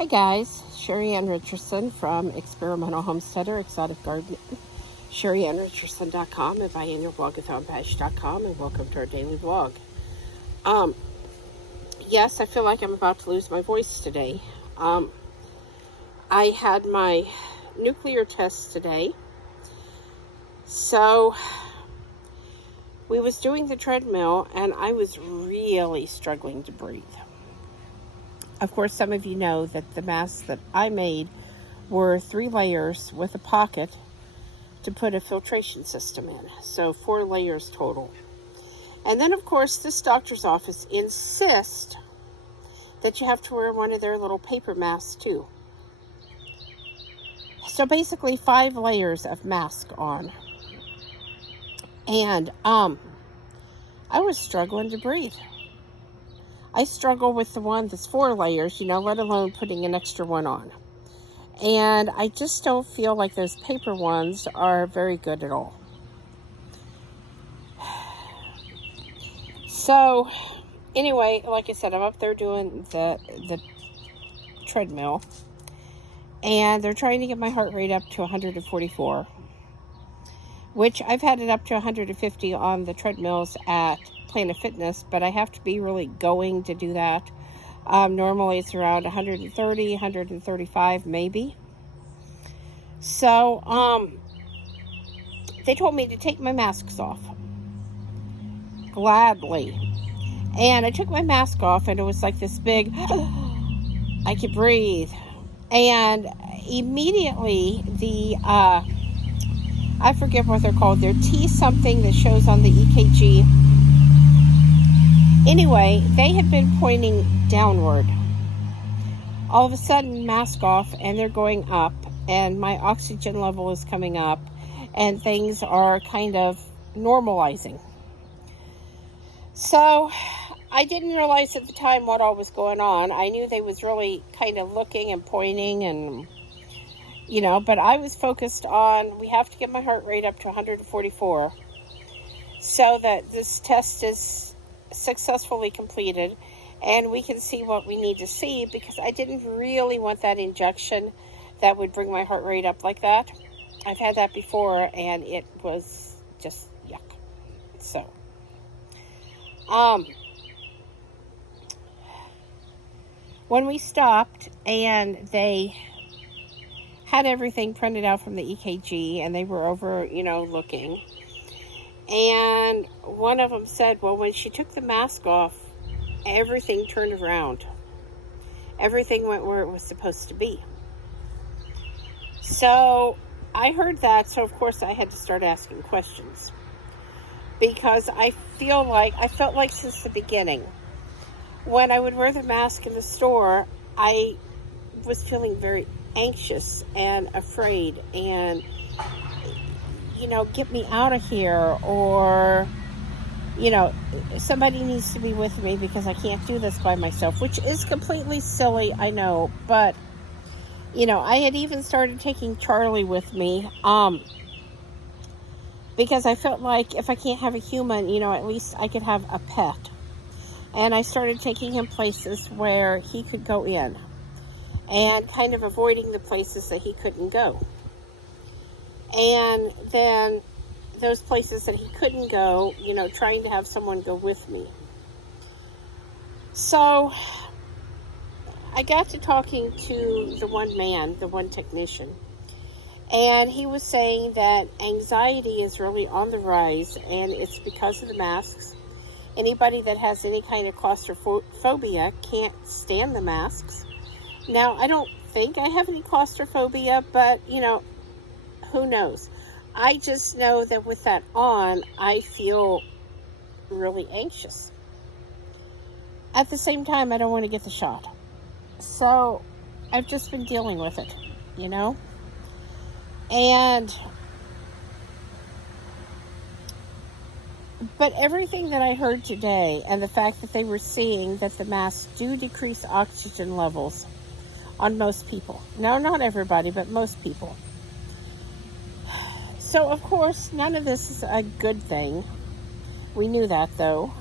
Hey guys, Sheri and Richerson from Experimental Homesteader, Exotic Garden, SheriandRicherson.com and biannualblog.com, and welcome to our daily vlog. Yes, I feel like I'm about to lose my voice today. I had my nuclear test today, so we was doing the treadmill and I was really struggling to breathe. Of course, some of you know that the masks that I made were 3 layers with a pocket to put a filtration system in. So 4 layers total. And then, of course, this doctor's office insists that you have to wear one of their little paper masks too. So basically 5 layers of mask on. And I was struggling to breathe. I struggle with the one that's 4 layers, let alone putting an extra one on. And I just don't feel like those paper ones are very good at all. So, anyway, like I said, I'm up there doing the treadmill. And they're trying to get my heart rate up to 144. Which I've had it up to 150 on the treadmills at Planet Fitness, but I have to be really going to do that. Normally it's around 130, 135 maybe. So, they told me to take my masks off. Gladly. And I took my mask off and it was like this big, I could breathe. And immediately the, I forget what they're called. They're T something that shows on the EKG. Anyway, they had been pointing downward. All of a sudden, mask off, and they're going up, and my oxygen level is coming up, and things are kind of normalizing. So, I didn't realize at the time what all was going on. I knew they was really kind of looking and pointing and, but I was focused on, we have to get my heart rate up to 144 so that this test is successfully completed and we can see what we need to see, because I didn't really want that injection that would bring my heart rate up like that. I've had that before and it was just yuck. So, when we stopped and they had everything printed out from the EKG and they were over, looking. And one of them said, well, when she took the mask off, everything turned around. Everything went where it was supposed to be. So I heard that, so of course I had to start asking questions. Because I felt like since the beginning, when I would wear the mask in the store, I was feeling very anxious and afraid and, get me out of here, or, somebody needs to be with me because I can't do this by myself, which is completely silly, I know, but, I had even started taking Charlie with me, because I felt like if I can't have a human, at least I could have a pet. And I started taking him places where he could go in and kind of avoiding the places that he couldn't go. And then those places that he couldn't go, trying to have someone go with me. So I got to talking to the one technician, and he was saying that anxiety is really on the rise, and it's because of the masks. Anybody that has any kind of claustrophobia can't stand the masks. Now, I don't think I have any claustrophobia, but, who knows? I just know that with that on, I feel really anxious. At the same time, I don't want to get the shot. So, I've just been dealing with it, But everything that I heard today, and the fact that they were seeing that the masks do decrease oxygen levels on most people. No, not everybody, but most people. So, of course, none of this is a good thing. We knew that, though.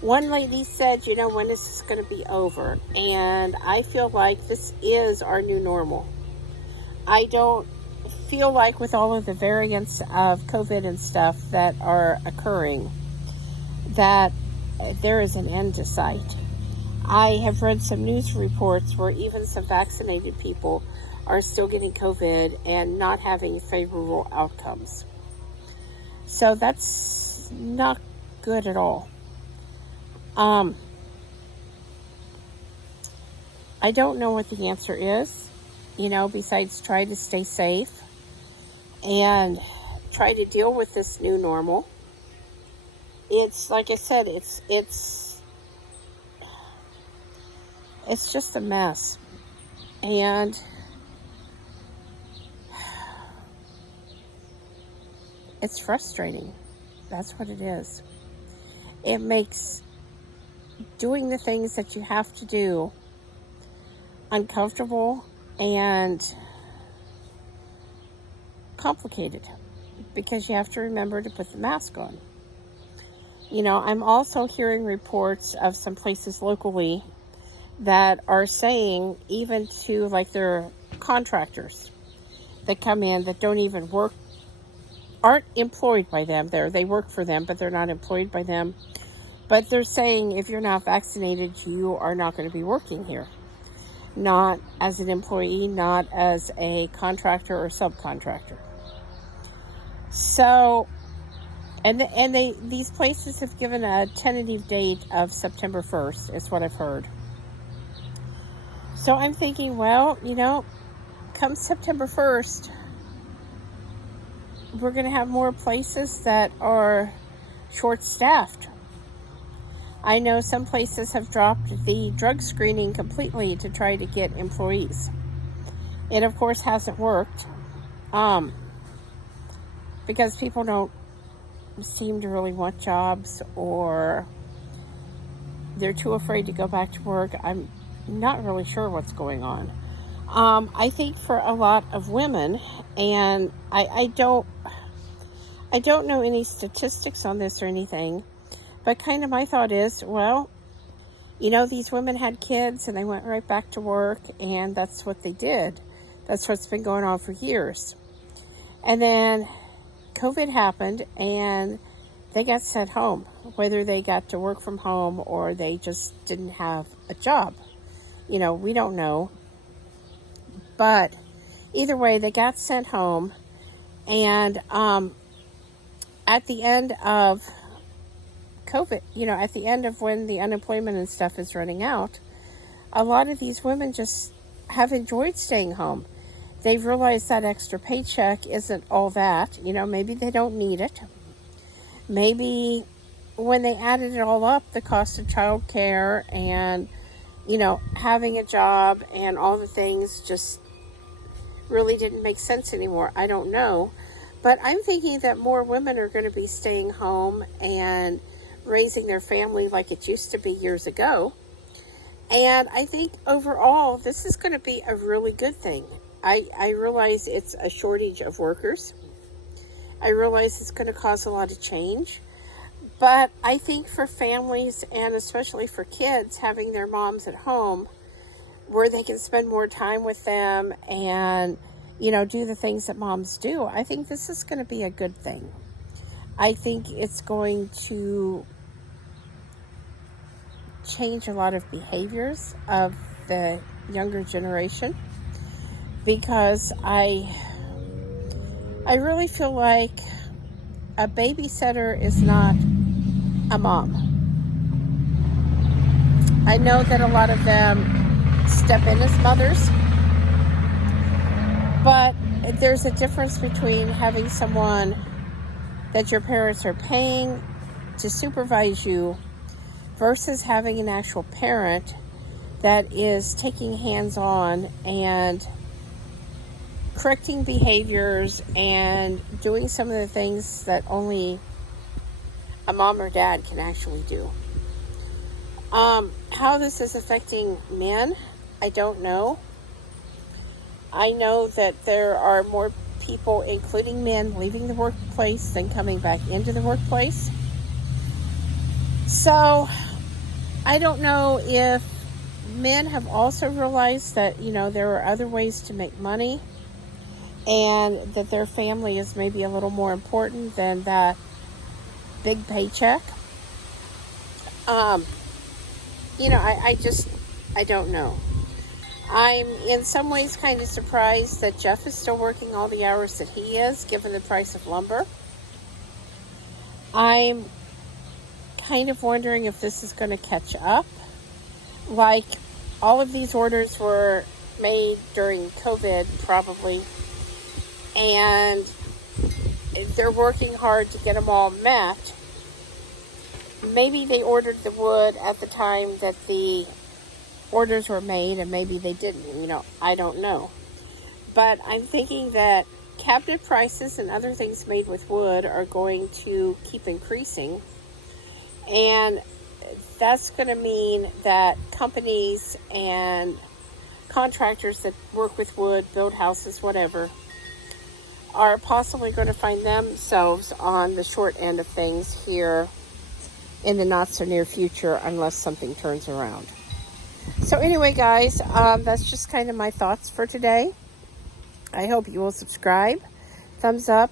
One lady said, when is this going to be over? And I feel like this is our new normal. I don't feel like with all of the variants of COVID and stuff that are occurring, that there is an end to sight. I have read some news reports where even some vaccinated people are still getting COVID and not having favorable outcomes. So that's not good at all. I don't know what the answer is, besides try to stay safe and try to deal with this new normal. It's like I said, it's just a mess. And it's frustrating. That's what it is. It makes doing the things that you have to do uncomfortable and complicated because you have to remember to put the mask on. I'm also hearing reports of some places locally that are saying, even to like their contractors that come in that don't even aren't employed by them. They work for them, but they're not employed by them. But they're saying if you're not vaccinated, you are not going to be working here. Not as an employee, not as a contractor or subcontractor. So, these places have given a tentative date of September 1st, is what I've heard. So I'm thinking, well, come September 1st, we're going to have more places that are short-staffed. I know some places have dropped the drug screening completely to try to get employees. It, of course, hasn't worked because people don't seem to really want jobs, or they're too afraid to go back to work. I'm not really sure what's going on. I think for a lot of women, and I don't know any statistics on this or anything, but kind of my thought is, well, these women had kids and they went right back to work, and that's what they did. That's what's been going on for years. And then COVID happened and they got sent home, whether they got to work from home or they just didn't have a job. We don't know. But either way, they got sent home. And at the end of COVID, at the end of when the unemployment and stuff is running out, a lot of these women just have enjoyed staying home. They've realized that extra paycheck isn't all that. Maybe they don't need it. Maybe when they added it all up, the cost of childcare and, having a job and all the things just really didn't make sense anymore. I don't know. But I'm thinking that more women are going to be staying home and raising their family like it used to be years ago. And I think overall, this is going to be a really good thing. I realize it's a shortage of workers. I realize it's going to cause a lot of change. But I think for families, and especially for kids, having their moms at home where they can spend more time with them and, do the things that moms do, I think this is going to be a good thing. I think it's going to change a lot of behaviors of the younger generation, because I really feel like a babysitter is not a mom. I know that a lot of them step in as mothers, but there's a difference between having someone that your parents are paying to supervise you versus having an actual parent that is taking hands-on and correcting behaviors and doing some of the things that only a mom or dad can actually do. How this is affecting men, I don't know. I know that there are more people, including men, leaving the workplace than coming back into the workplace. So I don't know if men have also realized that, there are other ways to make money, and that their family is maybe a little more important than that big paycheck. I don't know. I'm in some ways kind of surprised that Jeff is still working all the hours that he is, given the price of lumber. I'm kind of wondering if this is going to catch up. Like, all of these orders were made during COVID, probably, and they're working hard to get them all met. Maybe they ordered the wood at the time that the orders were made, and maybe they didn't, I don't know. But I'm thinking that cabinet prices and other things made with wood are going to keep increasing, and that's going to mean that companies and contractors that work with wood, build houses, whatever, are possibly going to find themselves on the short end of things here in the not so near future, unless something turns around. So anyway, guys, that's just kind of my thoughts for today. I hope you will subscribe. Thumbs up,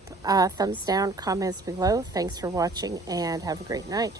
thumbs down, comments below. Thanks for watching, and have a great night.